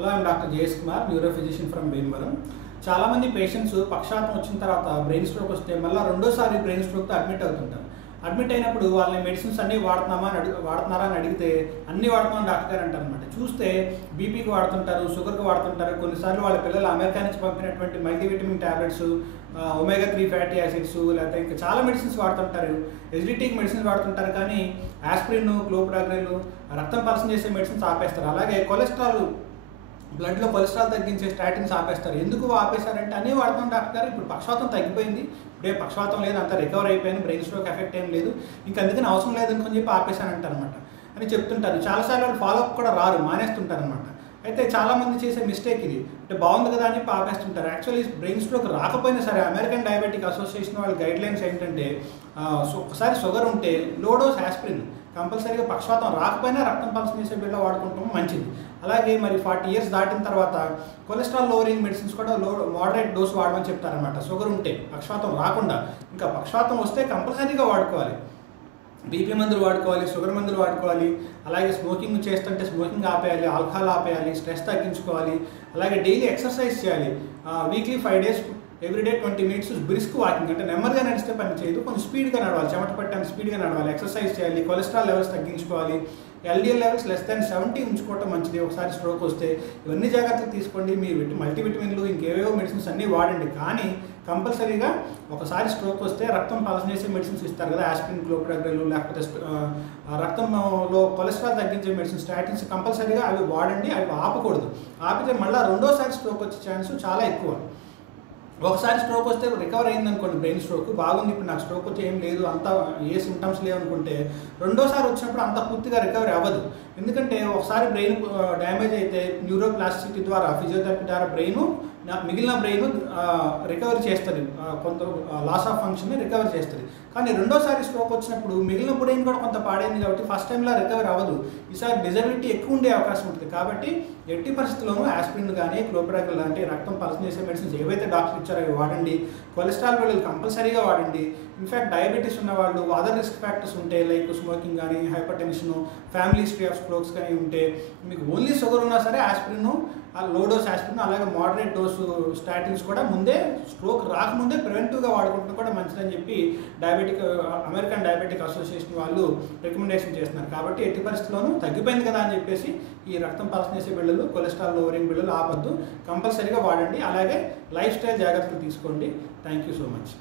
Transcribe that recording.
Hello, I'm doctor JS Kumar, neuro physician from Bhimavaram. చాలామంది patients పక్షాతం వచ్చిన తర్వాత బ్రెయిన్ స్ట్రోక్ వస్తే మళ్ళీ రెండోసారి బ్రెయిన్ స్ట్రోక్తో అడ్మిట్ అవుతుంటారు. అడ్మిట్ అయినప్పుడు వాళ్ళని మెడిసిన్స్ అన్నీ వాడుతున్నారా అని అడిగితే అన్నీ వాడుతున్నాం డాక్టర్ గారు అంటారు అనమాట. చూస్తే బీపీకి వాడుతుంటారు, షుగర్కి వాడుతుంటారు. కొన్నిసార్లు వాళ్ళ పిల్లలు అమెరికా నుంచి పంపినటువంటి multivitamin tablets, omega 3 fatty acids, లేకపోతే ఇంకా చాలా మెడిసిన్స్ వాడుతుంటారు. ఎసిడిటీకి మెడిసిన్స్ వాడుతుంటారు, కానీ ఆస్పిరిన్, క్లోప్రాగ్రెల్, రక్తం పలసం చేసే మెడిసిన్స్ ఆపేస్తారు. అలాగే కొలెస్ట్రాల్, బ్లడ్లో కొలెస్ట్రాల్ తగ్గించే స్టాటిన్స్ ఆపేస్తారు. ఎందుకు ఆపేశారంటే అన్నీ వాడుతున్నాం డాక్టర్ గారు, ఇప్పుడు పక్షవాతం తగ్గిపోయింది, ఇప్పుడే పక్షవాతం లేదు, అంతా రికవర్ అయిపోయింది, బ్రెయిన్ స్ట్రోక్ ఎఫెక్ట్ ఏం లేదు, ఇంకా అందుకని అవసరం లేదు అని చెప్పి ఆపేశానంటారు అనమాట అని చెప్తుంటారు. చాలాసార్లు వాళ్ళు ఫాలోఅప్ కూడా రారు, మానేస్తుంటారు అనమాట. అయితే చాలామంది చేసే మిస్టేక్ ఇది, అంటే బాగుంది కదా అని చెప్పి ఆపేస్తుంటారు. యాక్చువల్లీ బ్రెయిన్ స్ట్రోక్ రాకపోయినా సరే అమెరికన్ డయాబెటిక్ అసోసియేషన్ వాళ్ళ గైడ్లైన్స్ ఏంటంటే ఒకసారి షుగర్ ఉంటే లో డోస్ ఆస్పిరిన్, కంపల్సరీగా పక్షవాతం రాకపోయినా రక్తం పల్స్ చేసే బిళ్ళ వాడుకుంటాం మంచిది. అలాగే మరి 40 years దాటిన తర్వాత కొలెస్ట్రాల్ లోవరింగ్ మెడిసిన్స్ కూడా మోడరేట్ డోస్ వాడమని చెప్తారనమాట. షుగర్ ఉంటే పక్షవాతం రాకుండా, ఇంకా పక్షవాతం వస్తే కంపల్సరీగా వాడుకోవాలి. బీపీ మందులు వాడుకోవాలి, షుగర్ మందులు వాడుకోవాలి. అలాగే స్మోకింగ్ చేస్తుంటే స్మోకింగ్ ఆపేయాలి, ఆల్కహాల్ ఆపేయాలి, స్ట్రెస్ తగ్గించుకోవాలి. అలాగే డైలీ ఎక్సర్సైజ్ చేయాలి. Weekly 5 days everyday 20 minutes brisk walking, అంటే నెమ్మదిగా నడిస్తే పని చేయదు, కొంచెం స్పీడ్గా నడవాలి, చెమట పట్టాలి, స్పీడ్గా నడవాలి, ఎక్సర్సైజ్ చేయాలి, కొలెస్ట్రాల్ లెవెల్స్ తగ్గించుకోవాలి, LDL లెవెల్స్ less than 70 ఉంచుకోవటం మంచిది. ఒకసారి స్ట్రోక్ వస్తే ఇవన్నీ జాగ్రత్తలు తీసుకోండి. మీరు మల్టీవిటమిన్లు ఇంకేవేవో మెడిసిన్స్ అన్నీ వాడండి, కానీ కంపల్సరీగా ఒకసారి స్ట్రోక్ వస్తే రక్తం పలసం చేసే మెడిసిన్స్ ఇస్తారు కదా, ఆస్పిరిన్, క్లోప్రాగ్రెల్, లేకపోతే రక్తంలో కొలెస్ట్రాల్ తగ్గించే మెడిసిన్స్, స్టాటిన్స్, కంపల్సరీగా అవి వాడండి. అవి ఆపకూడదు. ఆపితే మళ్ళీ రెండోసారి స్ట్రోక్ వచ్చే ఛాన్స్ చాలా ఎక్కువ. ఒకసారి స్ట్రోక్ వస్తే రికవర్ అయిందనుకోండి, బ్రెయిన్ స్ట్రోక్ బాగుంది, ఇప్పుడు నాకు స్ట్రోక్ వచ్చి ఏం లేదు, అంతా ఏ సిమ్టమ్స్ లేవనుకుంటే రెండోసారి వచ్చినప్పుడు అంత పూర్తిగా రికవరీ అవ్వదు. ఎందుకంటే ఒకసారి బ్రెయిన్ డ్యామేజ్ అయితే న్యూరోప్లాస్టిసిటీ ద్వారా, ఫిజియోథెరపీ ద్వారా మిగిలిన బ్రెయిన్ రికవరీ చేస్తుంది, కొంత లాస్ ఆఫ్ ఫంక్షన్ రికవరీ చేస్తుంది. కానీ రెండోసారి స్ట్రోక్ వచ్చినప్పుడు మిగిలిన బ్రెయిన్ కూడా కొంత పాడైంది కాబట్టి ఫస్ట్ టైంలో రికవరీ అవ్వదు. ఈసారి డిజబిలిటీ ఎక్కువ ఉండే అవకాశం ఉంటుంది. కాబట్టి ఎట్టి పరిస్థితుల్లోనూ ఆస్పిరిన్ కానీ, క్లోప్రాగ్రెల్ లాంటి రక్తం పలసం చేసే మెడిసిన్స్ ఏవైతే డాక్టర్ ఇచ్చారో అవి వాడండి. కొలెస్ట్రాల్ బిళ్ళలు కంపల్సరీగా వాడండి. ఇన్ఫ్యాక్ట్ డయాబెటీస్ ఉన్న వాళ్ళు, అదర్ రిస్క్ ఫ్యాక్టర్స్ ఉంటే లైక్ స్మోకింగ్ కానీ, hyper tension, family history of strokes కానీ ఉంటే, మీకు ఓన్లీ షుగర్ ఉన్నా సరే ఆస్పిరిన్, లో డోస్ ఆస్పిరిన్, అలాగే మోడరేట్ డోసు స్టాటిన్స్ కూడా ముందే స్ట్రోక్ రాకముందే ప్రివెంటివ్గా వాడుకుంటే కూడా మంచిదని చెప్పి అమెరికన్ డయాబెటిక్ అసోసియేషన్ వాళ్ళు రికమెండేషన్ చేస్తున్నారు. కాబట్టి ఎట్టి పరిస్థితుల్లోనూ తగ్గిపోయింది కదా అని చెప్పేసి ఈ రక్తం పలసం చేసే బిళ్ళలు, కొలెస్ట్రాల్ లోవరింగ్ బిళ్ళలు ఆపద్దు, కంపల్సరీగా వాడండి. అలాగే లైఫ్ స్టైల్ జాగ్రత్తలు తీసుకోండి. Thank you so much.